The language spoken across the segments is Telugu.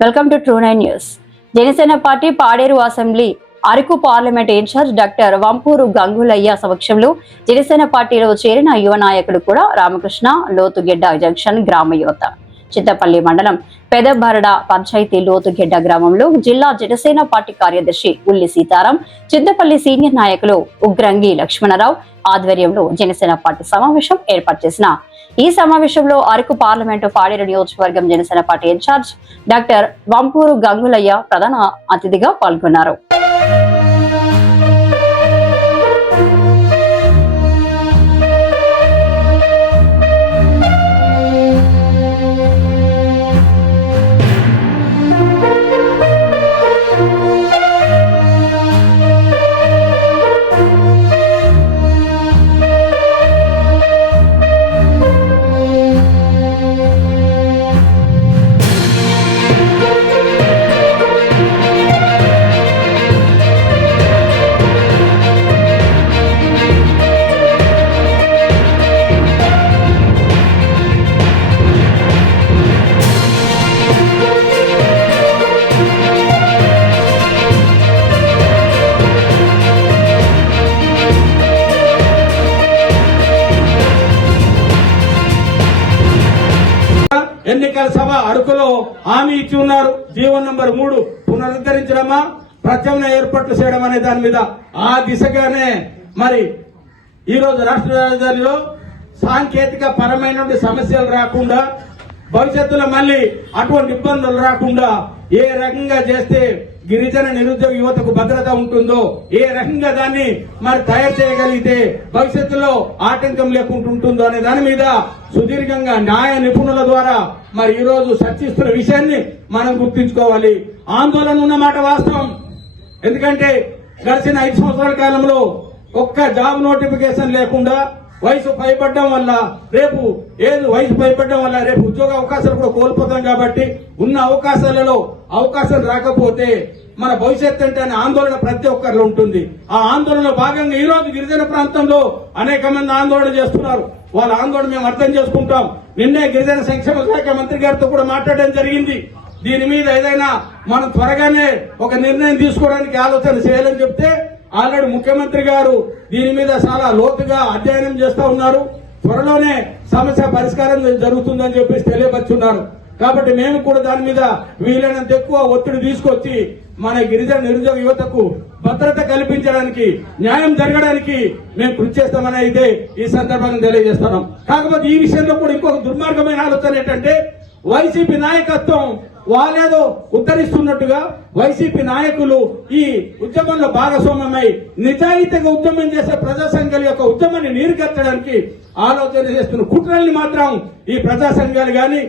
Welcome to true 9 news. Janasena party Paderu assembly Araku parliament incharge doctor Vampuru Gangulaiah సమక్షంలో జనసేన పార్టీలో చేరిన యువ నాయకుడు కూడా రామకృష్ణ లోతుగెడ్డ జంక్షన్ గ్రామ యువత. చింతపల్లి మండలం పెదబరడ పంచాయతీ లోతుగెడ్డ గ్రామంలో జిల్లా జనసేన పార్టీ కార్యదర్శి ఉల్లి సీతారాం, చింతపల్లి సీనియర్ నాయకులు ఉగ్రంగి లక్ష్మణరావు ఆధ్వర్యంలో జనసేన పార్టీ సమావేశం ఏర్పాటు చేసిన ఈ సమావేశంలో అరకు పార్లమెంటు పాడేరు నియోజకవర్గం Janasena party incharge doctor Vampuru Gangulaiah ప్రధాన అతిథిగా పాల్గొన్నారు. ఎన్నికల సభ అరకులో హామీ ఇచ్చి ఉన్నారు. జీవన్ నంబర్ 3 పునరుద్ధరించడమా ప్రత్యామ్నాయ ఏర్పాట్లు చేయడం అనే దాని మీద ఆ దిశగానే మరి ఈ రోజు రాష్ట్ర రాజధానిలో సాంకేతిక పరమైన సమస్యలు రాకుండా, భవిష్యత్తులో మళ్ళీ అటువంటి ఇబ్బందులు రాకుండా ఏ రకంగా చేస్తే గిరిజన నిరుద్యోగ యువతకు భద్రత ఉంటుందో, ఏ రకంగా దాన్ని మరి తయారు చేయగలిగితే భవిష్యత్తులో ఆటంకం లేకుండా ఉంటుందో అనే దాని మీద సుదీర్ఘంగా న్యాయ నిపుణుల ద్వారా మరి ఈ రోజు చర్చిస్తున్న విషయాన్ని మనం గుర్తించుకోవాలి. ఆందోళన ఉన్న మాట వాస్తవం. ఎందుకంటే గడిచిన 5 సంవత్సరాల కాలంలో ఒక్క జాబ్ నోటిఫికేషన్ లేకుండా వయసు పైపడ్డం వల్ల రేపు ఉద్యోగ అవకాశాలు కూడా కోల్పోతాం. కాబట్టి ఉన్న అవకాశాలలో అవకాశం రాకపోతే మన భవిష్యత్తు అంటే అనే ఆందోళన ప్రతి ఒక్కరిలో ఉంటుంది. ఆ ఆందోళనలో భాగంగా ఈ రోజు గిరిజన ప్రాంతంలో అనేక మంది ఆందోళన చేస్తున్నారు. వాళ్ళ ఆందోళన మేము అర్థం చేసుకుంటాం. నిన్నే గిరిజన సంక్షేమ శాఖ మంత్రి గారితో కూడా మాట్లాడడం జరిగింది. దీని మీద ఏదైనా మనం త్వరగానే ఒక నిర్ణయం తీసుకోవడానికి ఆలోచన చేయాలని చెప్తే ఆల్రెడీ ముఖ్యమంత్రి గారు దీని మీద చాలా లోతుగా అధ్యయనం చేస్తా ఉన్నారు. త్వరలోనే సమస్య పరిష్కారం జరుగుతుందని చెప్పేసి తెలియపరుచున్నారు. కాబట్టి మేము కూడా దాని మీద వీలైనంత ఎక్కువ ఒత్తిడి తీసుకొచ్చి మన గిరిజన నిరుద్యోగ యువతకు భద్రత కల్పించడానికి, న్యాయం జరగడానికి మేము కృషి చేస్తామని అయితే ఈ సందర్భంగా తెలియజేస్తున్నాం. కాకపోతే ఈ విషయంలో కూడా ఇంకొక దుర్మార్గమైన ఆలోచన ఏంటంటే వైసీపీ నాయకత్వం వాళ్ళేదో ఉద్ధరిస్తున్నట్టుగా వైసీపీ నాయకులు ఈ ఉద్యమంలో భాగస్వామ్యమై నిజాయితీగా ఉద్యమం చేసే ప్రజా సంఘాల యొక్క ఉద్యమాన్ని నీరుగట్టడానికి ఆలోచన చేస్తున్న కుట్రల్ని మాత్రం ఈ ప్రజా సంఘాలు గాని,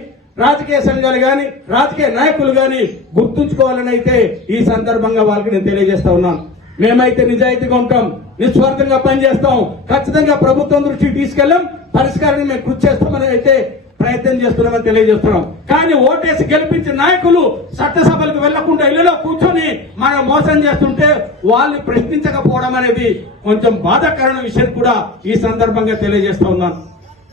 రాజకీయ సంఘాలు గాని, రాజకీయ నాయకులు గాని గుర్తుంచుకోవాలని అయితే ఈ సందర్భంగా వాళ్ళకి నేను తెలియజేస్తా ఉన్నాను. మేమైతే నిజాయితీగా ఉంటాం, నిస్వార్థంగా పనిచేస్తాం. ఖచ్చితంగా ప్రభుత్వం దృష్టికి తీసుకెళ్లాం, పరిష్కారాన్ని మేము కృషి చేస్తామని అయితే ప్రయత్నం చేస్తున్నామని తెలియజేస్తున్నాం. కానీ ఓటేసి గెలిపించిన నాయకులు చట్టసభలకు వెళ్లకుండా ఇళ్లలో కూర్చొని మనం మోసం చేస్తుంటే వాళ్ళని ప్రశ్నించకపోవడం అనేది కొంచెం బాధాకరమైన విషయం కూడా ఈ సందర్భంగా తెలియజేస్తా ఉన్నాను.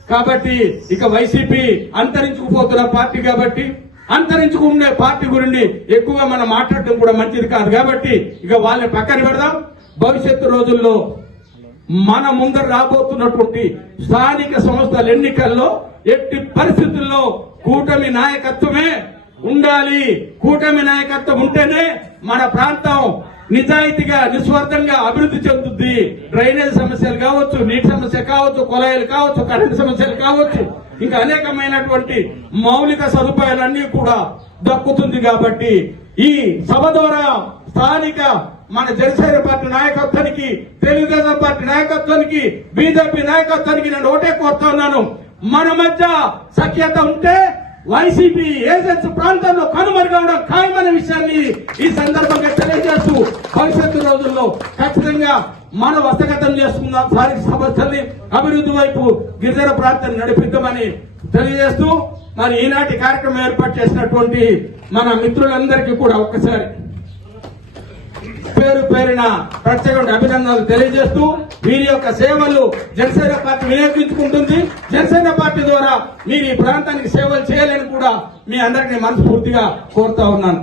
కాబట్టి ఇక వైసీపీ అంతరించుకుపోతున్న పార్టీ కాబట్టి అంతరించుకునే పార్టీ గురించి ఎక్కువగా మనం మాట్లాడటం కూడా మంచిది కాదు. కాబట్టి ఇక వాళ్ళని పక్కన పెడదాం. భవిష్యత్తు రోజుల్లో మన ముందర రాబోతున్నటువంటి స్థానిక సంస్థల ఎన్నికల్లో ఎట్టి పరిస్థితుల్లో కూటమి నాయకత్వమే ఉండాలి. కూటమి నాయకత్వం ఉంటేనే మన ప్రాంతం నిజాయితీగా, నిస్వార్థంగా అభివృద్ధి చెందుద్ది. డ్రైనేజ్ సమస్యలు కావచ్చు, నీటి సమస్య కావచ్చు, కుళాయిలు కావచ్చు, కరెంటు సమస్యలు కావచ్చు, ఇంకా అనేకమైనటువంటి మౌలిక సదుపాయాలన్నీ కూడా దక్కుతుంది. కాబట్టి ఈ సభ ద్వారా స్థానిక మన జనసేన పార్టీ నాయకత్వానికి, తెలుగుదేశం పార్టీ నాయకత్వానికి, బీజేపీ నాయకత్వానికి నేను ఒకటే కోరుతా ఉన్నాను. మన మధ్య సఖ్యత ఉంటే వైసీపీ ఏజెన్సీ ప్రాంతంలో కనుమరుగవడం ఖాయమనే విషయాన్ని ఈ సందర్భంగా తెలియజేస్తూ భవిష్యత్తు రోజుల్లో ఖచ్చితంగా మనం హస్తగతం చేసుకుందాం. స్థానిక సమస్యల్ని అభివృద్ధి వైపు గిరిజన ప్రాంతాన్ని నడిపిద్దామని తెలియజేస్తూ మరి ఈనాటి కార్యక్రమం ఏర్పాటు చేసినటువంటి మన మిత్రులందరికీ కూడా ఒక్కసారి పేరు పేరిన ప్రత్యేక అభినందనలు తెలియజేస్తూ వీరి యొక్క సేవలు జనసేన పార్టీ వినియోగించుకుంటుంది. జనసేన పార్టీ ద్వారా మీరు ఈ ప్రాంతానికి సేవలు చేయాలని కూడా మీ అందరికీ మనస్ఫూర్తిగా కోరుతా ఉన్నాను.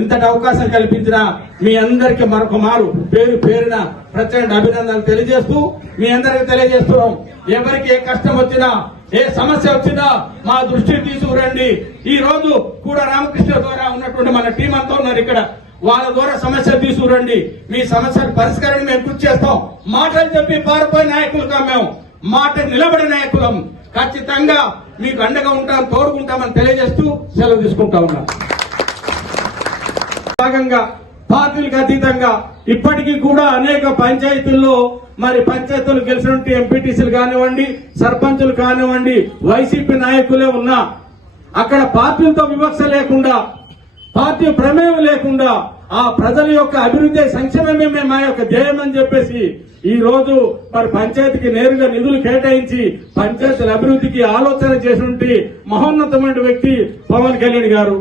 ఇంతటి అవకాశం కల్పించిన మీ అందరికీ మరొక మారు పేరు పేరున ప్రత్యేక అభినందనలు తెలియజేస్తూ మీ అందరికీ తెలియజేస్తున్నాం. ఎవరికి ఏ కష్టం వచ్చినా ఏ సమస్య వచ్చినా మా దృష్టికి తీసుకురండి. ఈ రోజు కూడా రామకృష్ణ ద్వారా ఉన్నటువంటి మన టీం అంతా ఉన్నారు ఇక్కడ. వాళ్ళ ద్వారా సమస్యలు తీసుకురండి. మీ సమస్యల పరిష్కారాన్ని మేము కృషి చేస్తాం. మాటలు చెప్పి పారిపోయే నాయకులుగా మేము మాట నిలబడే నాయకులం. ఖచ్చితంగా మీకు అండగా ఉంటాం, తోడుకుంటామని తెలియజేస్తూ సెలవు తీసుకుంటా ఉన్నాం. భాగంగా పార్టీలకు అతీతంగా ఇప్పటికీ కూడా అనేక పంచాయతీల్లో మరి పంచాయతీలు గెలిచినట్టు ఎంపీటీసీలు కానివ్వండి, సర్పంచులు కానివ్వండి, వైసీపీ నాయకులే ఉన్నా అక్కడ పార్టీలతో వివక్ష లేకుండా, పార్టీ ప్రమేయం లేకుండా ఆ ప్రజల యొక్క అభివృద్ధి సంక్షేమమే మా యొక్క ధ్యేయం అని చెప్పేసి ఈ రోజు మరి పంచాయతీకి నేరుగా నిధులు కేటాయించి పంచాయతీల అభివృద్ధికి ఆలోచన చేసినటువంటి మహోన్నతమైన వ్యక్తి పవన్ కళ్యాణ్ గారు.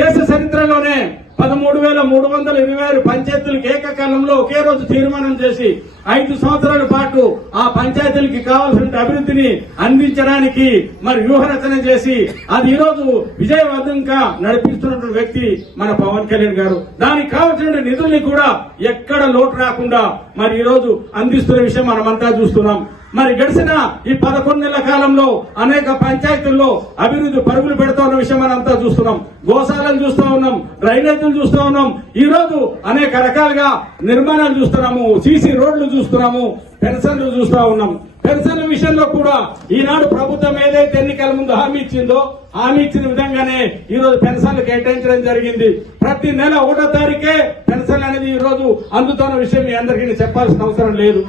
దేశ చరిత్రలోనే 13,326 పంచాయతీలకు ఏకకాలంలో ఒకే రోజు తీర్మానం చేసి 5 సంవత్సరాల పాటు ఆ పంచాయతీలకి కావాల్సిన అభివృద్ధిని అందించడానికి మరి వ్యూహరచన చేసి అది ఈ రోజు విజయవంతంగా నడిపిస్తున్న వ్యక్తి మన పవన్ కళ్యాణ్ గారు. దానికి కావాల్సిన నిధుల్ని కూడా ఎక్కడ లోటు రాకుండా మరి ఈ రోజు అందిస్తున్న విషయం మనమంతా చూస్తున్నాం. మరి గడిచిన ఈ 11 నెలల కాలంలో అనేక పంచాయతీల్లో అభివృద్ధి పరుగులు పెడుతున్న విషయం మనంతా చూస్తున్నాం. గోశాలను చూస్తూ ఉన్నాం, డ్రైనేజీలు చూస్తూ ఉన్నాం. ఈ రోజు అనేక రకాలుగా నిర్మాణాలు చూస్తున్నాము, సీసీ రోడ్లు చూస్తున్నాము, పెన్షన్లు చూస్తూ ఉన్నాం. పెన్షన్ల విషయంలో కూడా ఈనాడు ప్రభుత్వం ఏదైతే ఎన్నికల ముందు హామీ ఇచ్చిందో హామీ ఇచ్చిన విధంగానే ఈ రోజు పెన్షన్లు కేటాయించడం జరిగింది. ప్రతి నెల 1వ తారీఖే పెన్షన్ అనేది ఈ రోజు అందుతున్న విషయం మీ అందరికీ చెప్పాల్సిన అవసరం లేదు.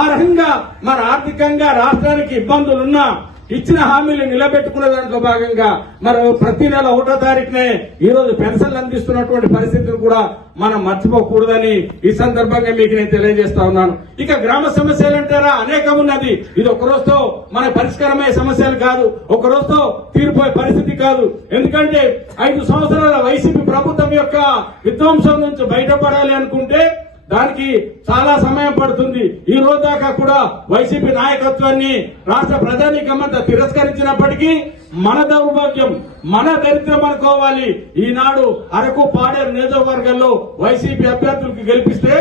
ఆ రకంగా మన ఆర్థికంగా రాష్ట్రానికి ఇబ్బందులున్నా ఇచ్చిన హామీలు నిలబెట్టుకున్న దాంట్లో భాగంగా మరి ప్రతి నెల 1వ తారీఖునే ఈ రోజు పెన్షన్లు అందిస్తున్నటువంటి పరిస్థితులు కూడా మనం మర్చిపోకూడదని ఈ సందర్భంగా మీకు నేను తెలియజేస్తా ఉన్నాను. ఇక గ్రామ సమస్యలు అంటారా అనేకం ఉన్నది. ఇది ఒక రోజుతో మన పరిష్కారమయ్యే సమస్యలు కాదు, ఒక రోజుతో తీరిపోయే పరిస్థితి కాదు. ఎందుకంటే 5 సంవత్సరాల వైసీపీ ప్రభుత్వం యొక్క విధ్వంసం నుంచి బయటపడాలి అనుకుంటే దానికి చాలా సమయం పడుతుంది. ఈ రోజు దాకా కూడా వైసీపీ నాయకత్వాన్ని రాష్ట్ర ప్రజానీకమంతా తిరస్కరించినప్పటికీ మన దౌర్భాగ్యం, మన దరిద్రం అనుకోవాలి. ఈనాడు అరకు పాడేరు నియోజకవర్గాల్లో వైసీపీ అభ్యర్థులకు గెలిపిస్తే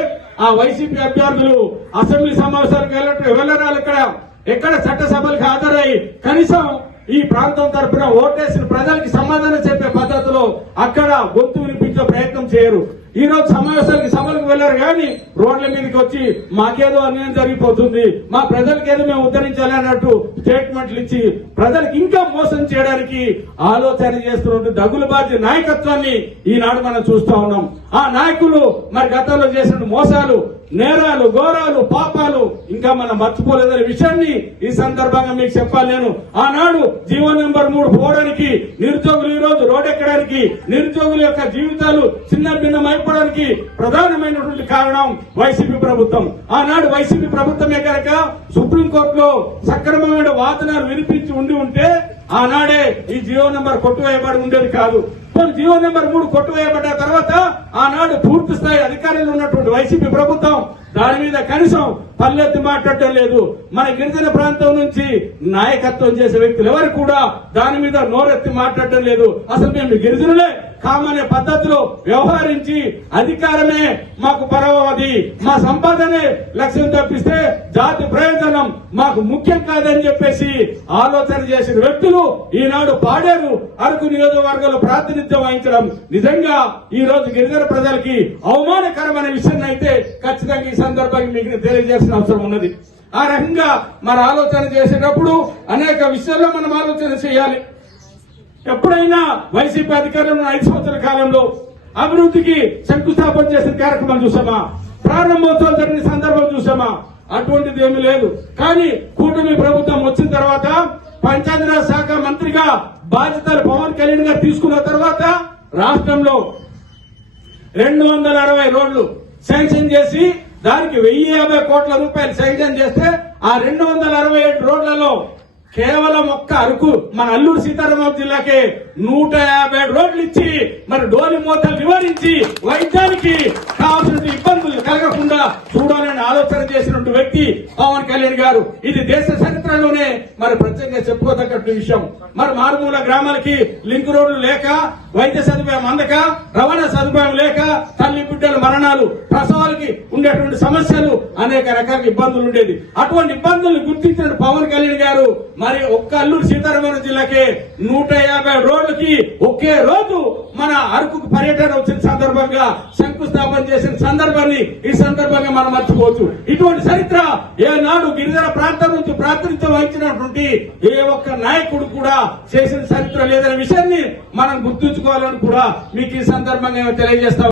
ఆ వైసీపీ అభ్యర్థులు అసెంబ్లీ సమావేశాలకు వెళ్ళరాలి. ఎక్కడ చట్టసభలకు హాజరై కనీసం ఈ ప్రాంతం తరఫున ఓటేసిన ప్రజలకి సమాధానం చెప్పే పద్ధతిలో అక్కడ గొంతు వినిపించే ప్రయత్నం చేయరు. ఈ రోజు సభలకు వెళ్లారు కానీ రోడ్ల మీదకి వచ్చి మాకేదో అన్యాయం జరిగిపోతుంది, మా ప్రజలకేదో మేము ఉద్ధరించాలి అన్నట్టు స్టేట్మెంట్లు ఇచ్చి ప్రజలకు ఇంకా మోసం చేయడానికి ఆలోచన చేస్తున్న దగులుబాజీ నాయకత్వాన్ని ఈనాడు మనం చూస్తా ఉన్నాం. ఆ నాయకులు మరి గతంలో చేసిన మోసాలు, నేరాలు, ఘోరాలు, పాపాలు ఇంకా మనం మర్చిపోలేదనే విషయాన్ని ఈ సందర్భంగా మీకు చెప్పాలి. నేను ఆనాడు జీవో నెంబర్ 3 పోవడానికి, నిరుద్యోగులు ఈ రోజు రోడ్డెక్కడానికి, నిరుద్యోగుల యొక్క జీవితాలు చిన్న భిన్నమైపోవడానికి ప్రధానమైనటువంటి కారణం వైసీపీ ప్రభుత్వం. ఆనాడు వైసీపీ ప్రభుత్వమే కనుక సుప్రీంకోర్టులో సక్రమమైన వాదనలు వినిపించి ఉంటే ఆనాడే ఈ జీవో నెంబర్ కొట్టువేయబడి ఉండేది కాదు. జీవో నెంబర్ 3 కొట్టువేయబడ్డ తర్వాత ఆనాడు పూర్తి స్థాయి అధికారులు ఉన్నటువంటి వైసీపీ ప్రభుత్వం దాని మీద కనీసం పల్లెత్తి మాట్లాడటం లేదు. మన గిరిజన ప్రాంతం నుంచి నాయకత్వం చేసే వ్యక్తులు ఎవరు కూడా దాని మీద నోరెత్తి మాట్లాడటం లేదు. అసలు మేము గిరిజనులే కామనే పద్ధతిలో వ్యవహరించి అధికారమే మాకు పరమావధి, మా సంపాదనే లక్ష్యం తప్పిస్తే జాతి ప్రయోజనం మాకు ముఖ్యం కాదని చెప్పేసి ఆలోచన చేసిన వ్యక్తులు ఈనాడు పాడేరు, అరకు నియోజకవర్గంలో ప్రాతినిధ్యం వహించడం నిజంగా ఈ రోజు గిరిజన ప్రజలకి అవమానకరమైన విషయం అయితే ఖచ్చితంగా ఈ సందర్భంగా మీకు తెలియజేయాల్సిన అవసరం ఉన్నది. ఆ రకంగా మన ఆలోచన చేసేటప్పుడు అనేక విషయాల్లో మనం ఆలోచన చేయాలి. ఎప్పుడైనా వైసీపీ అధికారంలో 5 సంవత్సరాల కాలంలో అభివృద్ధికి శంకుస్థాపన చేసిన కార్యక్రమాలు చూసామా? ప్రారంభోత్సవం జరిగిన సందర్భం చూసామా? అటువంటిది ఏమీ లేదు. కానీ కూటమి ప్రభుత్వం వచ్చిన తర్వాత పంచాయతీరాజ్ శాఖ మంత్రిగా బాధ్యతలు పవన్ కళ్యాణ్ గారు తీసుకున్న తర్వాత రాష్ట్రంలో 260 రోడ్లు శాంక్షన్ చేసి దానికి 1050 కోట్ల రూపాయలు శాంక్షన్ చేస్తే ఆ 267 రోడ్లలో కేవలం ఒక్క అరకు మన అల్లూరు సీతారామరాజు జిల్లాకే 157 రోడ్లు ఇచ్చి మరి డోలి మూతలు నివారించి వైద్యానికి కావాల్సిన వ్యక్తి పవన్ కళ్యాణ్ గారు. ఇది దేశ చరిత్రలోనే మరి ప్రత్యేకంగా చెప్పుకోదగ్గ విషయం. మరి మారుమూల గ్రామాలకి లింక్ రోడ్లు లేక, వైద్య సదుపాయం అందక, రవాణా సదుపాయం లేక, తల్లి బిడ్డల మరణాలు, ప్రసవాలకి ఉండేటువంటి సమస్యలు, అనేక రకాల ఇబ్బందులు ఉండేది. అటువంటి ఇబ్బందులను గుర్తించిన పవన్ కళ్యాణ్ గారు మరి ఒక్క అల్లూరు సీతారామరాజు జిల్లాకే 150 రోడ్లకి ఒకే రోజు మన అరకు పర్యటన వచ్చిన సందర్భంగా శంకుస్థాపన చేసిన సందర్భాన్ని ఈ సందర్భంగా మనం మర్చిపోవచ్చు. ఇటువంటి చరిత్ర ఏనాడు గిరిజన ప్రాంతం నుంచి ప్రాతినిధ్యం వహించినటువంటి ఏ ఒక్క నాయకుడు కూడా చేసిన చరిత్ర లేదనే విషయాన్ని మనం గుర్తుంచుకోవాలని కూడా మీకు ఈ సందర్భంగా తెలియజేస్తాం.